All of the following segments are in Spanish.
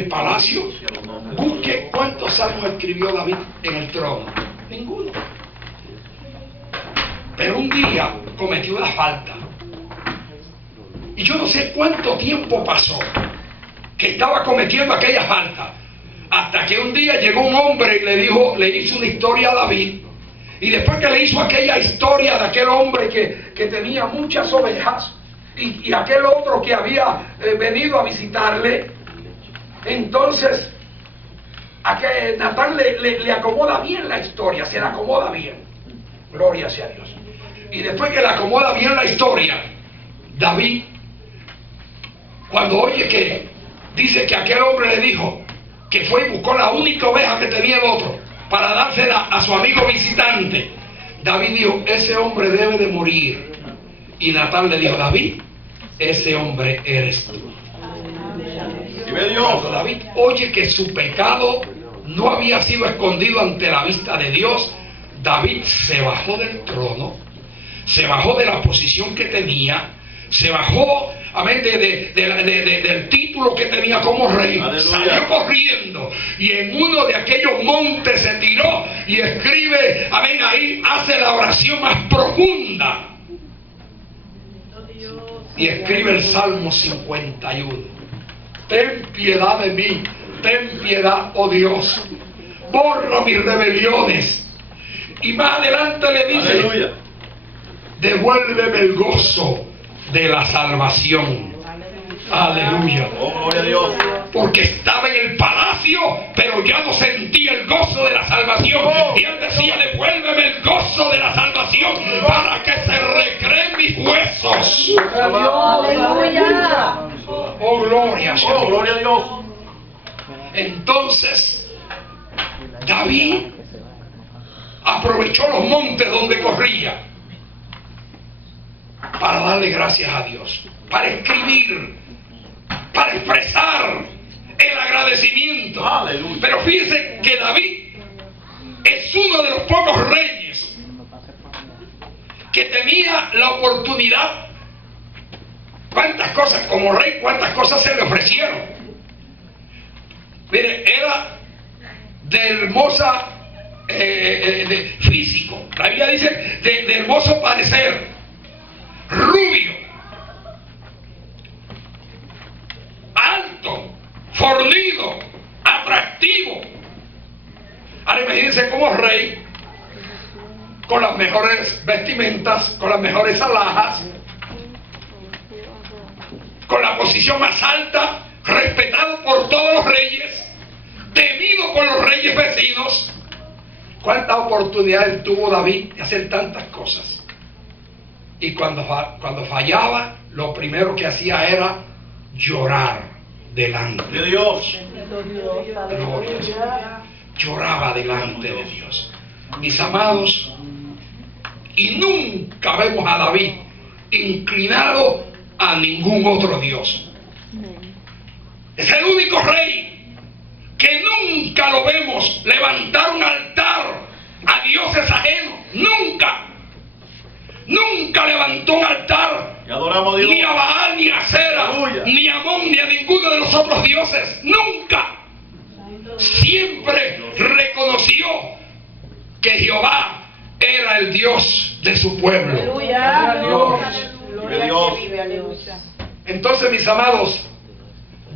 el palacio, busque cuántos salmos escribió David en el trono. Ninguno. Pero un día cometió una falta. Y yo no sé cuánto tiempo pasó que estaba cometiendo aquella falta. Hasta que un día llegó un hombre y le hizo una historia a David. Y después que le hizo aquella historia de aquel hombre que tenía muchas ovejas y aquel otro que había venido a visitarle, entonces Natán le acomoda bien la historia, se la acomoda bien. Gloria sea a Dios. Y después que le acomoda bien la historia, David, cuando oye que dice que aquel hombre le dijo que fue y buscó la única oveja que tenía el otro para dársela a su amigo visitante, David dijo: ese hombre debe de morir. Y Natán le dijo: David, ese hombre eres tú. Cuando David oye que su pecado no había sido escondido ante la vista de Dios, David se bajó del trono, se bajó de la posición que tenía, se bajó, amén, del título que tenía como rey. Aleluya. Salió corriendo y en uno de aquellos montes se tiró y escribe, amén, ahí hace la oración más profunda y escribe el Salmo 51. Ten piedad de mí, ten piedad, oh Dios, borra mis rebeliones. Y más adelante le dice: aleluya, devuélveme el gozo de la salvación. Aleluya. Oh, gloria a Dios. Porque estaba en el palacio, pero ya no sentía el gozo de la salvación. Y él decía: devuélveme el gozo de la salvación para que se recreen mis huesos. Aleluya. Oh, gloria a Dios. Oh, gloria a Dios. Entonces David aprovechó los montes donde corría para darle gracias a Dios, para escribir, para expresar el agradecimiento. Aleluya. Pero fíjense que David es uno de los pocos reyes que tenía la oportunidad. Cuántas cosas, como rey, cuántas cosas se le ofrecieron. Mire, era de hermosa de físico. La Biblia dice de hermoso parecer, rubio, alto, fornido, atractivo. Ahora imagínense como rey, con las mejores vestimentas, con las mejores alhajas, con la posición más alta, respetado por todos los reyes, temido por los reyes vecinos. ¿Cuántas oportunidades tuvo David de hacer tantas cosas? Y cuando fallaba, lo primero que hacía era llorar delante de Dios. Gloria. Lloraba delante de Dios. Mis amados, y nunca vemos a David inclinado a ningún otro Dios. Es el único rey que nunca lo vemos levantar un altar a dioses ajenos. Nunca. Nunca levantó un altar. Y adoramos a Dios. Ni a Baal, ni a Acera, Aleluya. ni a Amón, ni a ninguno de los otros dioses. Nunca. Siempre reconoció que Jehová era el Dios de su pueblo. Aleluya. Dios. Entonces, mis amados,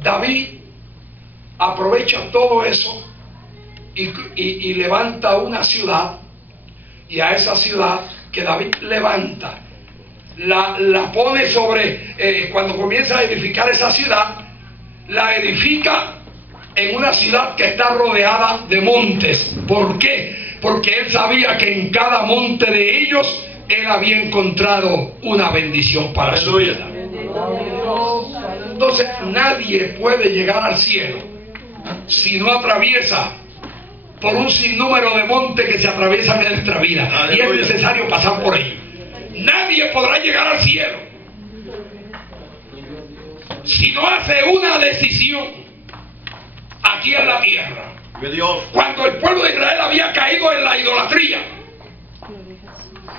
David aprovecha todo eso y levanta una ciudad, y a esa ciudad que David levanta, la pone sobre, cuando comienza a edificar esa ciudad, la edifica en una ciudad que está rodeada de montes. ¿Por qué? Porque él sabía que en cada monte de ellos él había encontrado una bendición para su vida. Entonces nadie puede llegar al cielo si no atraviesa por un sinnúmero de montes que se atraviesan en nuestra vida. Aleluya. Y es necesario pasar por ellos. Nadie podrá llegar al cielo si no hace una decisión aquí en la tierra. Cuando el pueblo de Israel había caído en la idolatría,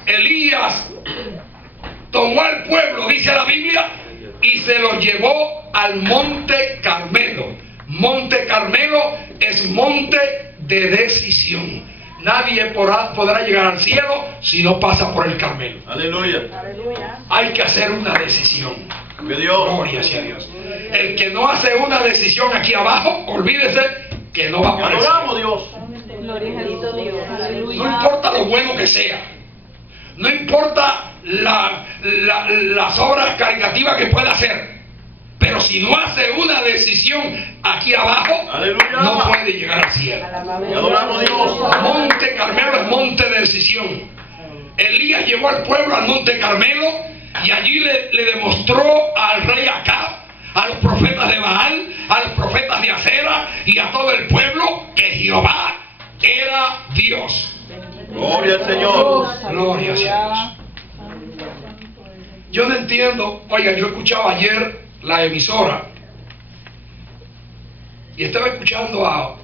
Elías tomó al pueblo, dice la Biblia, y se los llevó al monte Carmelo, Monte Carmelo es monte de decisión. Nadie podrá llegar al cielo si no pasa por el Carmelo. Aleluya. Hay que hacer una decisión. Dios. Gloria sea a Dios. El que no hace una decisión aquí abajo, olvídese que no va a aparecer. Adoramos Dios. Gloria a Dios. No importa lo bueno que sea. No importa las obras caritativas que pueda hacer. Pero si no hace una decisión aquí abajo, aleluya, no puede llegar al cielo. Adoramos Dios. Monte Carmelo es monte de decisión. Elías llevó al pueblo al Monte Carmelo y allí le demostró al rey Acab, a los profetas de Baal, a los profetas de Acera y a todo el pueblo que Jehová era Dios. Gloria al Señor. Gloria a Dios. Yo no entiendo. Oiga, yo escuchaba ayer la emisora y estaba escuchando a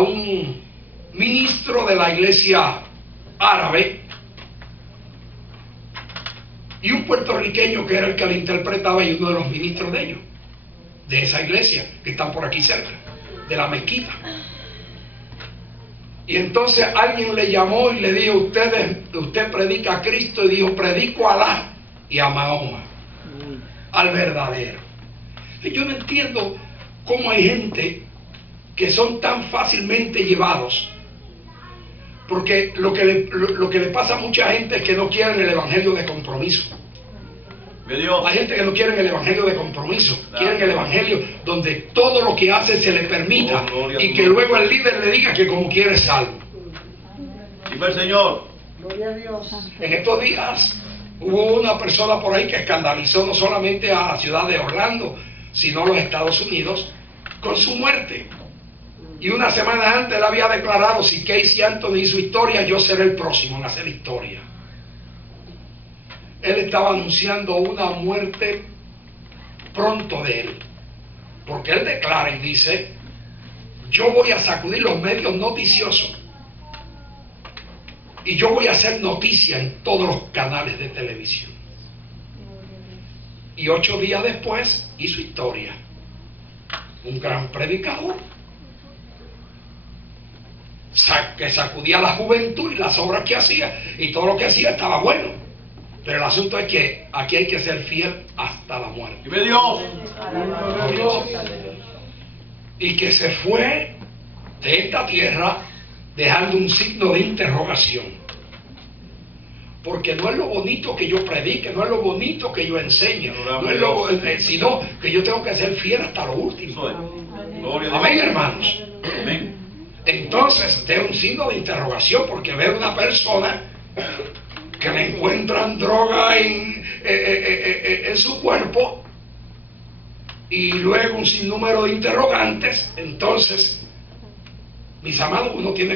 un ministro de la iglesia árabe y un puertorriqueño que era el que le interpretaba y uno de los ministros de ellos, de esa iglesia que están por aquí cerca, de la mezquita. Y entonces alguien le llamó y le dijo: usted predica a Cristo, y dijo: predico a Alá y a Mahoma, al verdadero. Y yo no entiendo cómo hay gente que son tan fácilmente llevados, porque lo que le pasa a mucha gente es que no quieren el evangelio de compromiso. Hay gente que no quiere el evangelio de compromiso, quieren el evangelio donde todo lo que hace se le permita y que luego el líder le diga que como quiere es salvo. Viva el Señor. En estos días hubo una persona por ahí que escandalizó no solamente a la ciudad de Orlando, sino a los Estados Unidos con su muerte. Y una semana antes él había declarado: si Casey Anthony hizo historia, yo seré el próximo en hacer historia. Él estaba anunciando una muerte pronto de él, porque él declara y dice: yo voy a sacudir los medios noticiosos y yo voy a hacer noticia en todos los canales de televisión. Y 8 días después hizo historia. Un gran predicador que sacudía a la juventud y las obras que hacía, y todo lo que hacía estaba bueno. Pero el asunto es que aquí hay que ser fiel hasta la muerte. Viva Dios. Y que se fue de esta tierra dejando un signo de interrogación. Porque no es lo bonito que yo predique, no es lo bonito que yo enseñe, no es lo, sino que yo tengo que ser fiel hasta lo último. Amén, hermanos. Amén. Entonces, de un signo de interrogación, porque ver una persona que le encuentran droga en su cuerpo y luego un sinnúmero de interrogantes, entonces, mis amados, uno tiene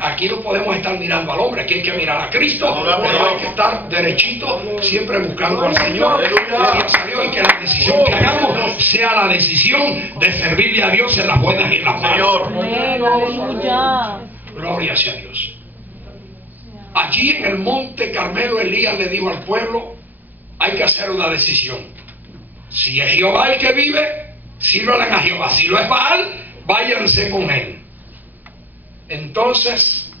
aquí no podemos estar mirando al hombre, aquí hay que mirar a Cristo, pero hay que estar derechito, siempre buscando al Señor, gloria a Dios, y que la decisión que hagamos sea la decisión de servirle a Dios en las buenas y en las malas. Gloria sea a Dios. Allí en el Monte Carmelo, Elías le dijo al pueblo: hay que hacer una decisión. Si es Jehová el que vive, sírvanle a Jehová. Si lo es Baal, váyanse con él. Entonces,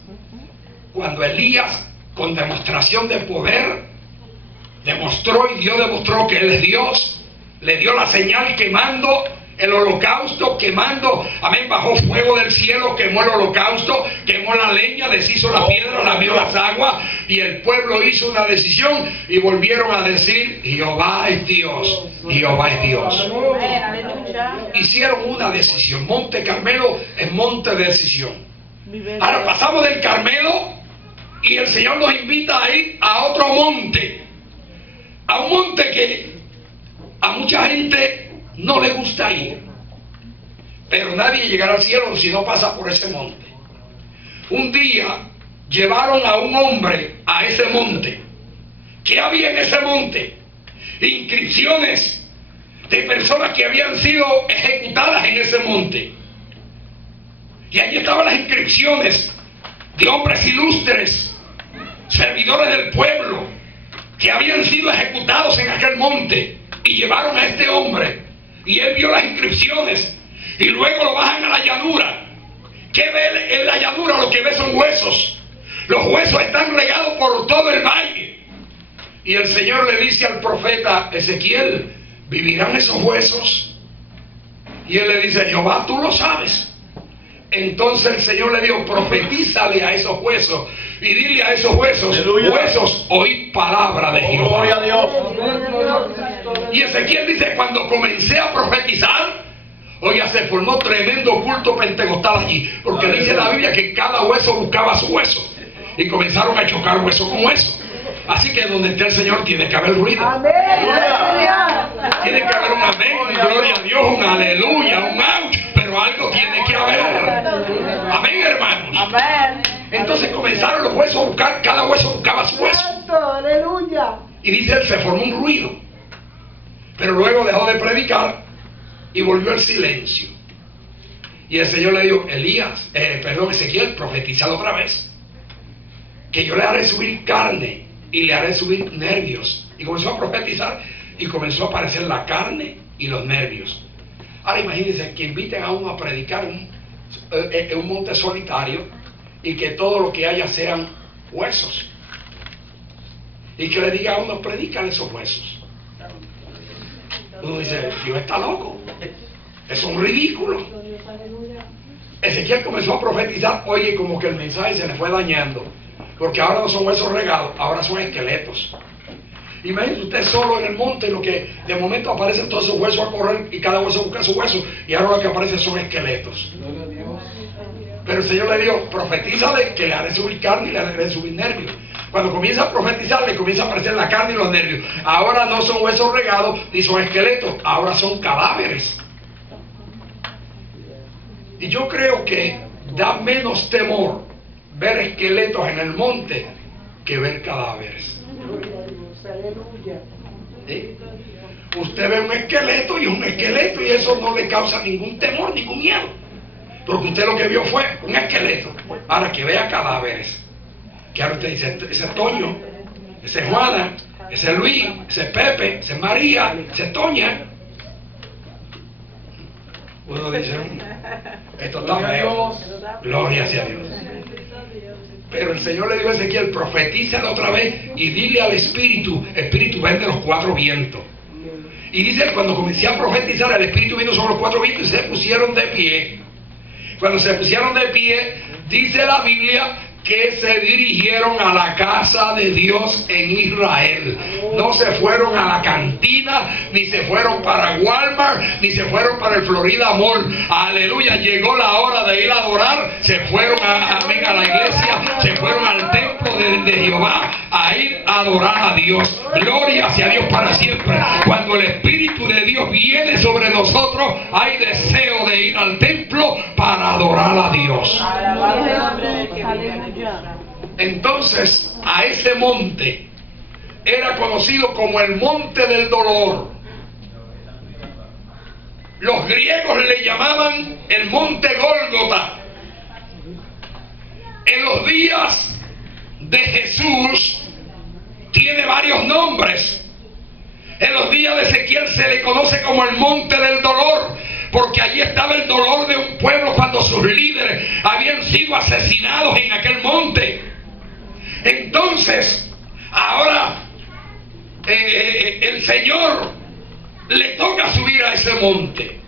cuando Elías, con demostración de poder, demostró y Dios demostró que él es Dios, le dio la señal quemando el holocausto, quemando, amén, bajó fuego del cielo, quemó el holocausto, quemó la leña, deshizo la piedra, lamió las aguas, y el pueblo hizo una decisión y volvieron a decir: Jehová es Dios, Jehová es Dios. Hicieron una decisión. Monte Carmelo es monte de decisión. Ahora pasamos del Carmelo y el Señor nos invita a ir a otro monte, a un monte que a mucha gente no le gusta ir, pero nadie llegará al cielo si no pasa por ese monte. Un día llevaron a un hombre a ese monte. ¿Qué había en ese monte? Inscripciones de personas que habían sido ejecutadas en ese monte. Y allí estaban las inscripciones de hombres ilustres, servidores del pueblo, que habían sido ejecutados en aquel monte. Y llevaron a este hombre y él vio las inscripciones, y luego lo bajan a la llanura. ¿Qué ve en la llanura? Lo que ve son huesos. Los huesos están regados por todo el valle. Y el Señor le dice al profeta Ezequiel: ¿vivirán esos huesos? Y él le dice: Jehová, tú lo sabes. Entonces el Señor le dijo: profetízale a esos huesos y dile a esos huesos: ¡Aleluya! Huesos, oíd palabra de Jehová. Gloria a Dios. Y Ezequiel dice: cuando comencé a profetizar, oiga, se formó tremendo culto pentecostal allí, porque dice la Biblia que cada hueso buscaba su hueso, y comenzaron a chocar hueso con hueso. Así que donde esté el Señor tiene que haber ruido. Tiene que haber un amén, un gloria a Dios, un aleluya, un ouch, pero algo tiene que haber. Amén, hermanos. Entonces comenzaron los huesos a buscar, cada hueso buscaba su hueso. Y dice él, se formó un ruido. Pero luego dejó de predicar y volvió el silencio. Y el Señor le dijo: Ezequiel, profetiza otra vez, que yo le haré subir carne y le haré subir nervios. Y comenzó a profetizar y comenzó a aparecer la carne y los nervios. Ahora imagínense que inviten a uno a predicar en un monte solitario y que todo lo que haya sean huesos, y que le diga a uno: predican esos huesos. Uno dice: Dios está loco, es un ridículo. Ezequiel comenzó a profetizar, oye, como que el mensaje se le fue dañando, porque ahora no son huesos regados, ahora son esqueletos. Imagínense usted solo en el monte, lo que de momento aparecen todos esos huesos a correr y cada hueso busca su hueso, y ahora lo que aparece son esqueletos. Pero el Señor le dijo: profetízale que le haré subir carne y le haré subir nervios. Cuando comienza a profetizar, le comienza a aparecer la carne y los nervios. Ahora no son huesos regados ni son esqueletos, ahora son cadáveres. Y yo creo que da menos temor ver esqueletos en el monte que ver cadáveres. ¿Sí? Usted ve un esqueleto y eso no le causa ningún temor, ningún miedo, porque usted lo que vio fue un esqueleto. Ahora que vea cadáveres, que ahora usted dice: ese es Toño, ese es Juana, ese es Luis, ese es Pepe, ese es María, ese es Toña. Uno dice: esto está feo. Gloria sea a Dios. Pero el Señor le dijo a Ezequiel: profetízalo otra vez y dile al Espíritu: Espíritu, ven de los cuatro vientos. Y dice: cuando comencé a profetizar, el Espíritu vino sobre los cuatro vientos y se pusieron de pie. Cuando se pusieron de pie, dice la Biblia que se dirigieron a la casa de Dios en Israel. No se fueron a la cantina, ni se fueron para Walmart, ni se fueron para el Florida Mall. Aleluya, llegó la hora de ir a adorar. Se fueron a la iglesia, se fueron al templo de Jehová a ir a adorar a Dios. Gloria sea a Dios para siempre. Cuando el Espíritu de Dios viene sobre nosotros, hay deseo de ir al templo para adorar a Dios. Entonces, a ese monte era conocido como el monte del dolor. Los griegos le llamaban el monte Gólgota. En los días de Jesús tiene varios nombres. En los días de Ezequiel se le conoce como el monte del dolor, porque allí estaba el dolor de un pueblo cuando sus líderes habían sido asesinados en aquel monte. Entonces, ahora el Señor le toca subir a ese monte.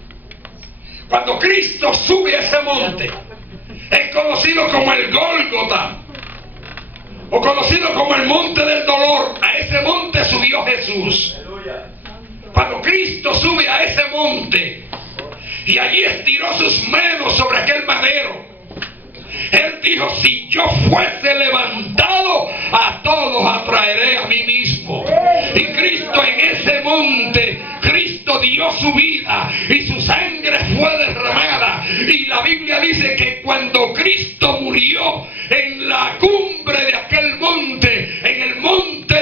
Cuando Cristo sube a ese monte, es conocido como el Gólgota, o conocido como el monte del dolor. A ese monte subió Jesús. Cuando Cristo sube a ese monte y allí estiró sus manos sobre aquel madero, Él dijo: si yo fuese levantado, a todos atraeré a mí mismo. Y Cristo en ese monte, Cristo dio su vida y su sangre fue derramada. Y la Biblia dice que cuando Cristo murió en la cumbre de aquel monte, en el monte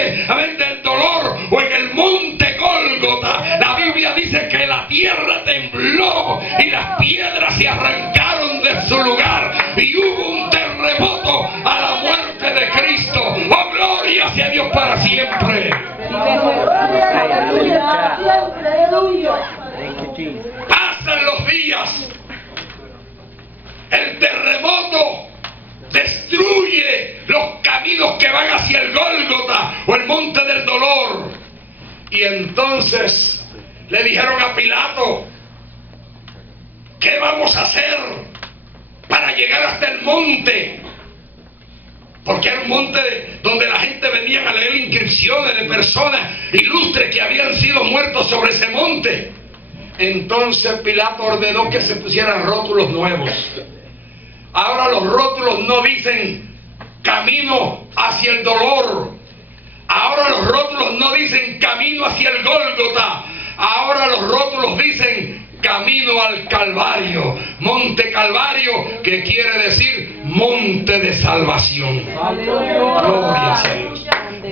del dolor o en el monte Gólgota, la Biblia dice que la tierra tembló y las piedras se arrancaron de su lugar y hubo un terremoto a la muerte de Cristo. ¡Oh, gloria sea Dios para siempre! Pasan los días. El terremoto destruye los caminos que van hacia el Gólgota o el monte del dolor. Y entonces le dijeron a Pilato: ¿qué vamos a hacer para llegar hasta el monte? Porque era un monte donde la gente venía a leer inscripciones de personas ilustres que habían sido muertos sobre ese monte. Entonces Pilato ordenó que se pusieran rótulos nuevos. Ahora los rótulos no dicen camino hacia el dolor. Ahora los rótulos no dicen camino hacia el Gólgota. Ahora los rótulos dicen camino al Calvario. Monte Calvario, que quiere decir monte de salvación. Gloria a Dios.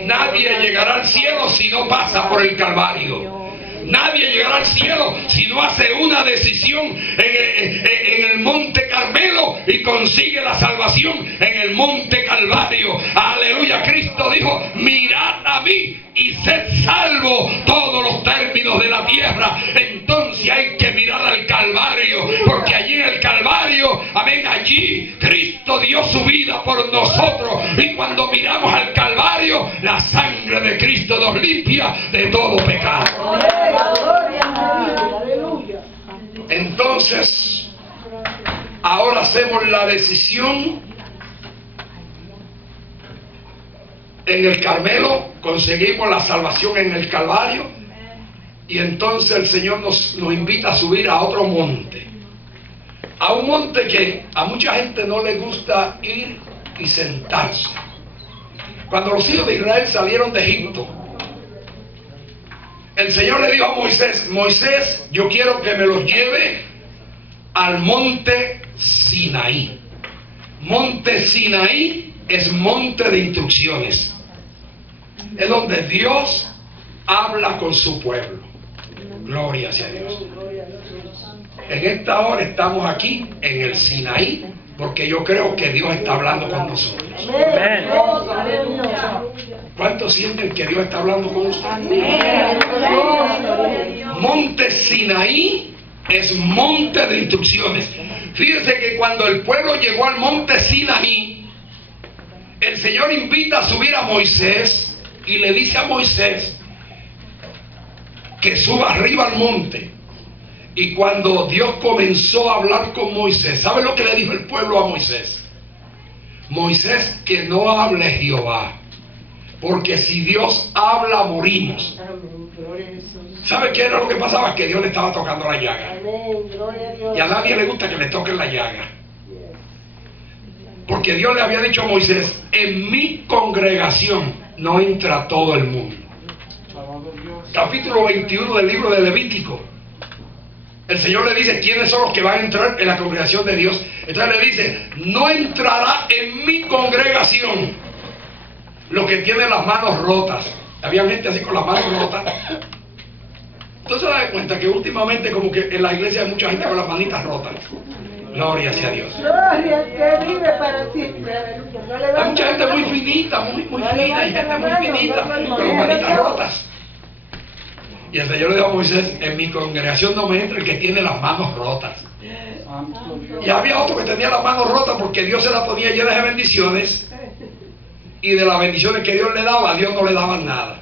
Nadie llegará al cielo si no pasa por el Calvario. Nadie llegará al cielo si no hace una decisión en el monte Carmelo y consigue la salvación en el monte Calvario. Aleluya. Cristo dijo: mirad a mí y sed salvo todos los términos de la tierra. Entonces hay que mirar al Calvario, porque allí en el Calvario, amén, allí Cristo dio su vida por nosotros, y cuando miramos al Calvario, la sangre de Cristo nos limpia de todo pecado. Entonces, ahora hacemos la decisión en el Carmelo, conseguimos la salvación en el Calvario, y entonces el Señor nos invita a subir a otro monte, a un monte que a mucha gente no le gusta ir y sentarse. Cuando los hijos de Israel salieron de Egipto, el Señor le dijo a Moisés: Moisés, yo quiero que me los lleve al monte Sinaí. Monte Sinaí es monte de instrucciones. Es donde Dios habla con su pueblo. Gloria a Dios. En esta hora estamos aquí en el Sinaí, porque yo creo que Dios está hablando con nosotros. ¿Cuántos sienten que Dios está hablando con ustedes? Monte Sinaí es monte de instrucciones. Fíjense que cuando el pueblo llegó al monte Sinaí, el Señor invita a subir a Moisés y le dice a Moisés que suba arriba al monte. Y cuando Dios comenzó a hablar con Moisés, ¿sabe lo que le dijo el pueblo a Moisés? Moisés, que no hable Jehová, porque si Dios habla, morimos. ¿Sabe qué era lo que pasaba? Que Dios le estaba tocando la llaga. Y a nadie le gusta que le toquen la llaga. Porque Dios le había dicho a Moisés: en mi congregación no entra todo el mundo. Capítulo 21 del libro de Levítico. El Señor le dice quiénes son los que van a entrar en la congregación de Dios. Entonces le dice: no entrará en mi congregación lo que tiene las manos rotas. Había gente así con las manos rotas. Entonces se da cuenta que últimamente como que en la iglesia hay mucha gente con las manitas rotas. Gloria sea a Dios. Gloria que vive para siempre. Hay mucha gente muy finita, muy finita, hay gente muy finita, con las manitas rotas. Y el Señor le dijo a Moisés: en mi congregación no me entra el que tiene las manos rotas. Y había otro que tenía las manos rotas porque Dios se las ponía llenas de bendiciones, y de las bendiciones que Dios le daba, a Dios no le daban nada.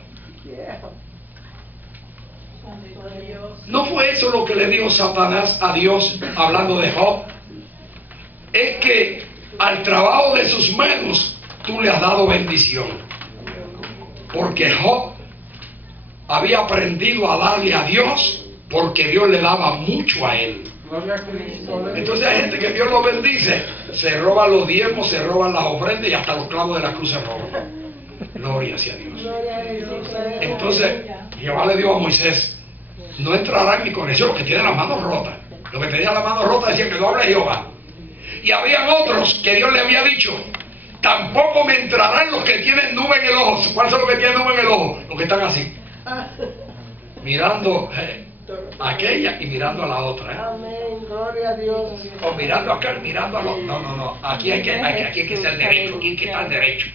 ¿No fue eso lo que le dijo Satanás a Dios hablando de Job? Es que al trabajo de sus manos tú le has dado bendición. Porque Job había aprendido a darle a Dios porque Dios le daba mucho a él. Entonces hay gente que Dios lo bendice, se roban los diezmos, se roban las ofrendas y hasta los clavos de la cruz se roban. Gloria sea a Dios. Entonces Jehová le dijo a Moisés: no entrará en mi congregación los que tienen las manos rotas. Los que tenían las manos rotas decían que no hable Jehová. Y habían otros que Dios le había dicho: tampoco me entrarán los que tienen nube en el ojo. ¿Cuáles son los que tienen nube en el ojo? Los que están así, mirando aquella y mirando a la otra. Amén, gloria a Dios. O mirando acá, mirando a los... No. Aquí hay que ser derecho, aquí hay que estar derecho.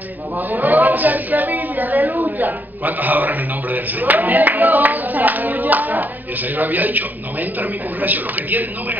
Gloria al que vive, aleluya. ¿Cuántos adoran el nombre del Señor? Gloria a Dios, aleluya. Y el Señor había dicho, no me entra en mi congregación los que tienen, no me